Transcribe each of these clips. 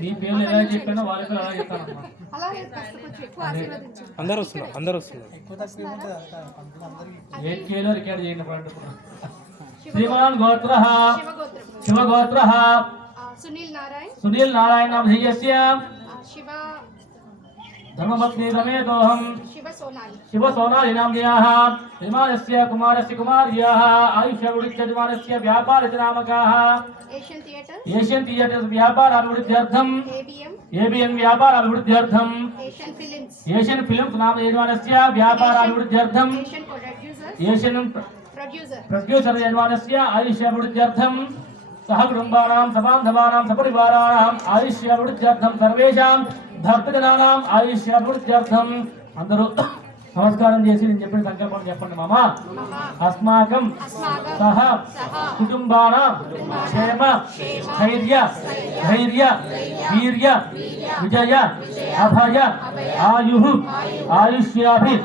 మీ పేర్లు ఎలా చెప్పినా వాళ్ళ పేరు అలా చెప్తానమ్మా. అందరూ వస్తున్నారు 8K లో రికార్డ్ చేయండి. శ్రీమాన్ గోత్ర శివగోత్ర సునీల్ నారాయణ నామ ధేయస్య धर्मपत्नी समेतोऽहं शिव सोनाली नाम्न्याः विमानस्य कुमारस्य कुमार्याः आयुष्यवृद्धिर्जमानस्य व्यापारजनामकाः एशियन थिएटर्स व्यापार अभिवृद्ध्यर्थम् ABN व्यापार अभिवृद्ध्यर्थम् एशियन फिल्म्स नाम यजमानस्य व्यापार अभिवृद्ध्यर्थम् एशियन प्रोड्यूसर यजमानस्य आयुष्यवृद्ध्यर्थम् सह कुटुंबानां सबान्धवानां सपरिवाराणां आयुष्यवृद्ध्यर्थं सर्वेषां భక్తజనానాం ఆయుష్యాభివృద్ధ్యర్థం. అందరూ నమస్కారం చేసి నేను చెప్పిన సంకల్పం చెప్పండి. మామ అస్మాకం సహ కుటుంబానాం క్షేమ ధైర్య వీర్య విజయ అభయ ఆయు ఆయుష్యాభి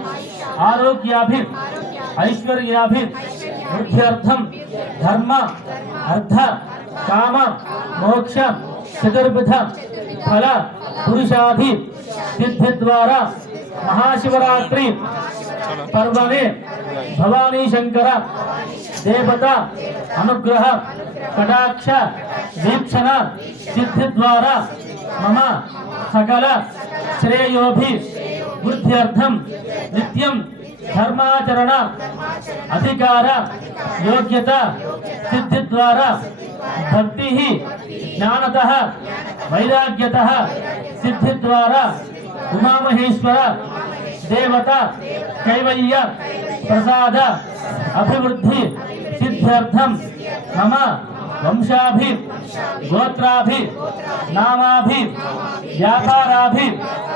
ఆరోగ్యాభి ఐశ్వర్యాభి వృద్ధ్యర్థం ధర్మ అర్థ కామ మోక్ష చతుర్విధ फल पुरुषाधि सिद्धि द्वारा महाशिवरात्रि पर्व में भवानी शंकर देवता अनुग्रह कटाक्ष वीक्षण सिद्धि द्वारा मम सकल श्रेयोभि वृद्ध्यर्थम नित्यं धर्माचरण अधिकार योग्यता सिद्धि द्वारा भक्ति ही ज्ञानतः वैराग्यतः सिद्धि द्वारा उमामहेश्वर देवता कैवल्य प्रसाद अभिवृद्धि सिद्ध्यर्थम मम वंशाभि गोत्राभि नामाभि व्यापाराभि